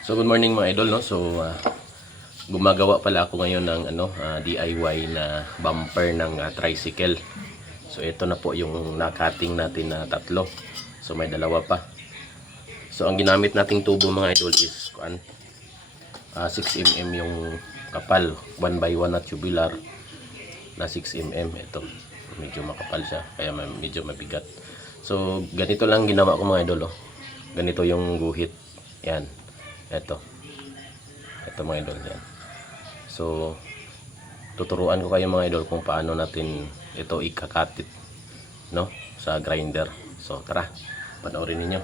So good morning mga idol, no. So gumagawa pala ako ngayon ng DIY na bumper ng tricycle. So ito na po yung nakating natin na tatlo. So may dalawa pa. So ang ginamit nating tubo mga idol is 6mm yung kapal, 1x1 na tubular na 6mm. Ito medyo makapal siya kaya medyo mabigat. So ganito lang ginawa ko mga idol, oh. Ganito yung guhit. Yan. Ito mga idol yan. So tuturuan ko kayo mga idol kung paano natin ito ikakatit, no, sa grinder. So tara, panoorin ninyo.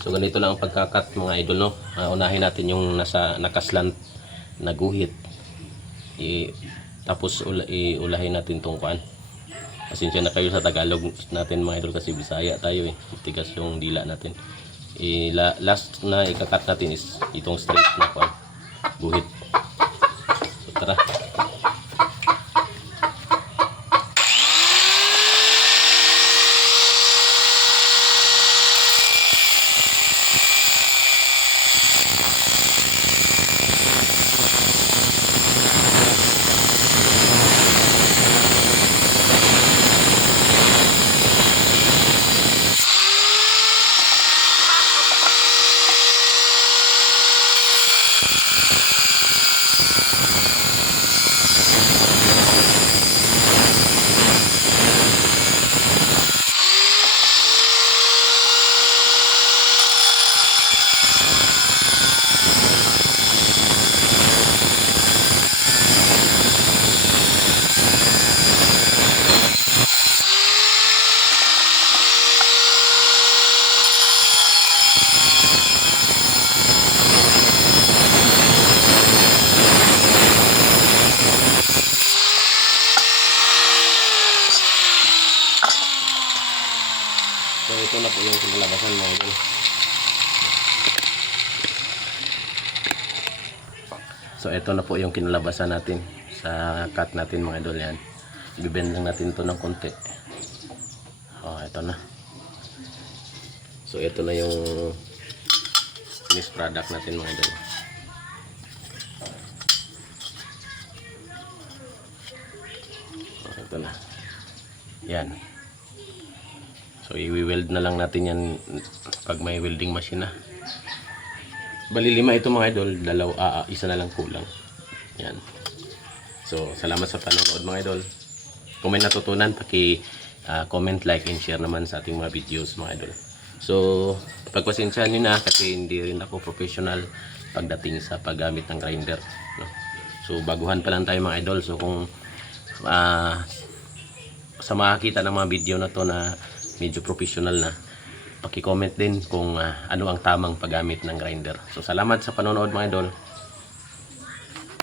So ganito lang ang pagkakat mga idol, no. Unahin natin yung nakaslant na guhit. Tapos ulahin natin tong kuan. Pasensya na kayo sa Tagalog natin mga idol kasi Bisaya tayo eh. Tigas yung dila natin. Last na ikakat natin is itong straight na kuan, guhit. So tara. So ito na po yung kinalabasan mga idol. So ito na po yung kinalabasan natin sa cut natin mga idol yan. I-bend lang natin ito ng konti. Oh, ito na. So ito na yung finished product natin mga idol. Oh, ito na. Yan. So i-weld na lang natin yan pag may welding machine na. Bali 5 ito mga idol, isa na lang kulang. Yan. So salamat sa panonood mga idol. Kung may natutunan, comment, like, and share naman sa ating mga videos mga idol. So pagpasensyahan niyo na kasi hindi rin ako professional pagdating sa paggamit ng grinder, no? So baguhan pa lang tayo mga idol. So kung sa makakita ng mga video na to na medyo professional na, paki-comment din kung ano ang tamang paggamit ng grinder. So salamat sa panonood mga idol.